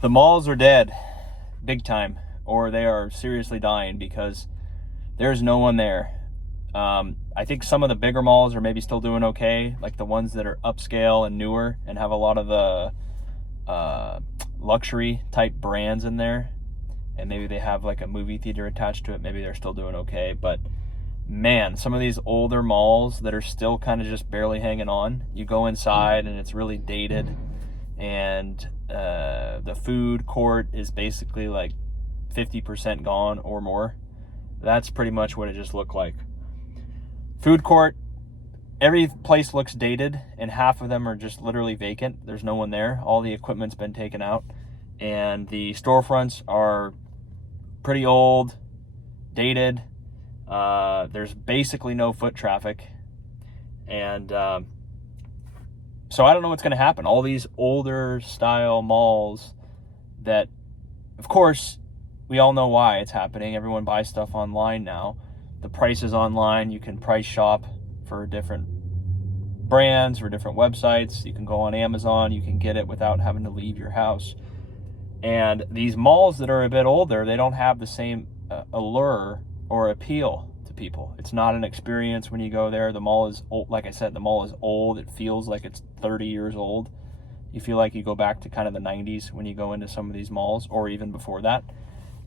The malls are dead, big time, or they are seriously dying because there's no one there. I think some of the bigger malls are maybe still doing okay, like the ones that are upscale and newer and have a lot of the luxury type brands in there, and maybe they have like a movie theater attached to it. Maybe they're still doing okay, but man, some of these older malls that are still kind of just barely hanging on, you go inside and it's really dated, and the food court is basically like 50% gone or more. That's pretty much what it just looked like. Food court, every place looks dated, and half of them are just literally vacant. There's no one there. All the equipment's been taken out, and the storefronts are pretty old, dated. There's basically no foot traffic, and so I don't know what's going to happen. All these older style malls that, of course, we all know why it's happening. Everyone buys stuff online now. The price is online. You can price shop for different brands, for different websites. You can go on Amazon. You can get it without having to leave your house. And these malls that are a bit older, they don't have the same allure or appeal to people. It's not an experience when you go there. The mall is old. Like I said, the mall is old. It feels like it's 30 years old. You feel like you go back to kind of the 90s when you go into some of these malls, or even before that.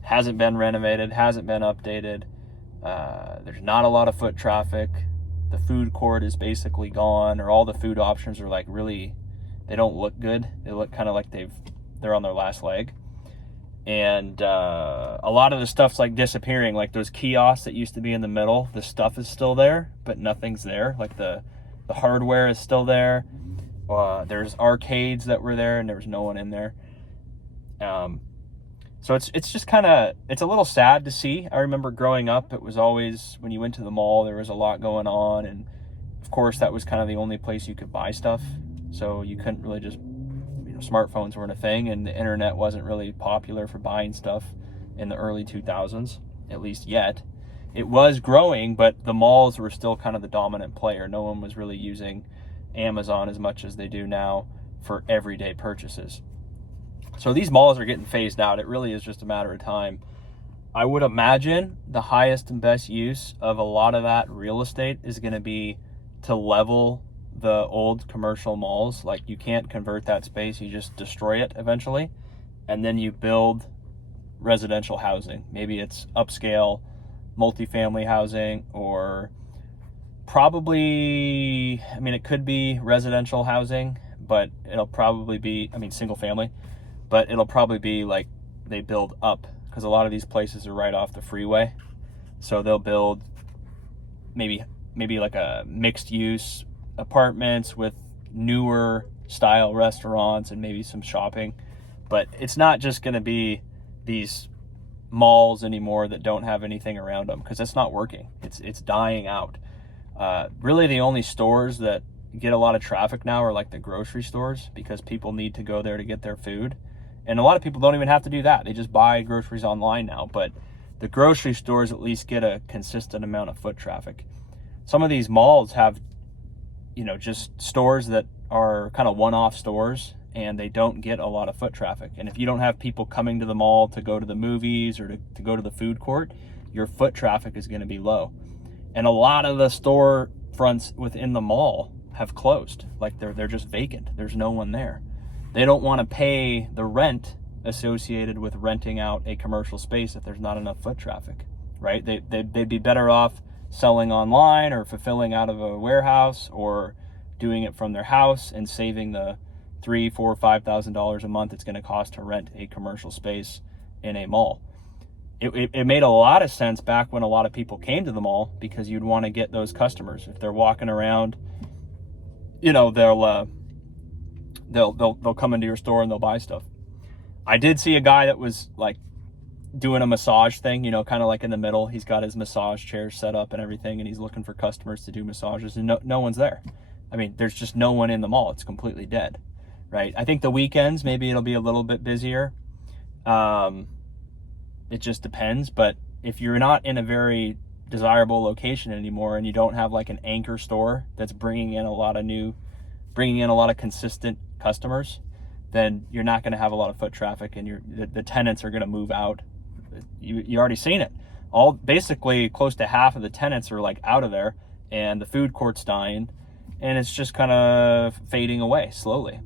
Hasn't been renovated, hasn't been updated. There's not a lot of foot traffic. The food court is basically gone, or all the food options are like really, they don't look good. They look kind of like they're on their last leg. And a lot of the stuff's like disappearing. Like those kiosks that used to be in the middle, the stuff is still there, but nothing's there. Like the hardware is still there. There's arcades that were there, and there was no one in there. So it's just kind of, it's a little sad to see. I remember growing up, it was always, when you went to the mall, there was a lot going on. And of course, that was kind of the only place you could buy stuff. So you couldn't really just, smartphones weren't a thing, and the internet wasn't really popular for buying stuff in the early 2000s, at least yet. It was growing, but the malls were still kind of the dominant player. No one was really using Amazon as much as they do now for everyday purchases. So these malls are getting phased out. It really is just a matter of time. I would imagine the highest and best use of a lot of that real estate is going to be to level the old commercial malls. Like, you can't convert that space. You just destroy it eventually. And then you build residential housing. Maybe it's upscale multifamily housing, or probably, it could be residential housing, but it'll probably be, single family. But it'll probably be like they build up, because a lot of these places are right off the freeway. So they'll build maybe like a mixed use apartments with newer style restaurants and maybe some shopping. But it's not just going to be these malls anymore that don't have anything around them, because it's not working. It's dying out. Really, the only stores that get a lot of traffic now are like the grocery stores, because people need to go there to get their food. And a lot of people don't even have to do that. They just buy groceries online now. But the grocery stores at least get a consistent amount of foot traffic. Some of these malls have, just stores that are kind of one-off stores, and they don't get a lot of foot traffic. And if you don't have people coming to the mall to go to the movies or to go to the food court, your foot traffic is going to be low. And a lot of the store fronts within the mall have closed. Like they're just vacant. There's no one there. They don't want to pay the rent associated with renting out a commercial space if there's not enough foot traffic, right? They'd be better off selling online, or fulfilling out of a warehouse, or doing it from their house and saving the $3,000, $4,000, $5,000 a month it's going to cost to rent a commercial space in a mall. It made a lot of sense back when a lot of people came to the mall, because you'd want to get those customers. If they're walking around, they'll come into your store and they'll buy stuff. I did see a guy that was like doing a massage thing, kind of like in the middle. He's got his massage chair set up and everything, and he's looking for customers to do massages, and no one's there. There's just no one in the mall. It's completely dead, right? I think the weekends, maybe it'll be a little bit busier. It just depends. But if you're not in a very desirable location anymore, and you don't have like an anchor store that's bringing in a lot of consistent customers, then you're not going to have a lot of foot traffic, and the tenants are going to move out. You already seen it. Basically close to half of the tenants are like out of there, and the food court's dying, and it's just kind of fading away slowly.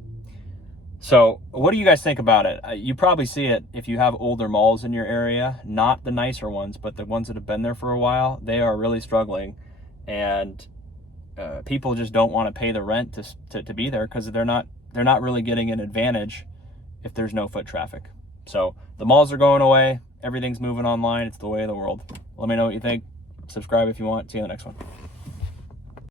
So what do you guys think about it? You probably see it if you have older malls in your area, not the nicer ones, but the ones that have been there for a while. They are really struggling, and people just don't want to pay the rent to be there, because they're not really getting an advantage if there's no foot traffic. So the malls are going away. Everything's moving online. It's the way of the world. Let me know what you think. Subscribe if you want. See you in the next one.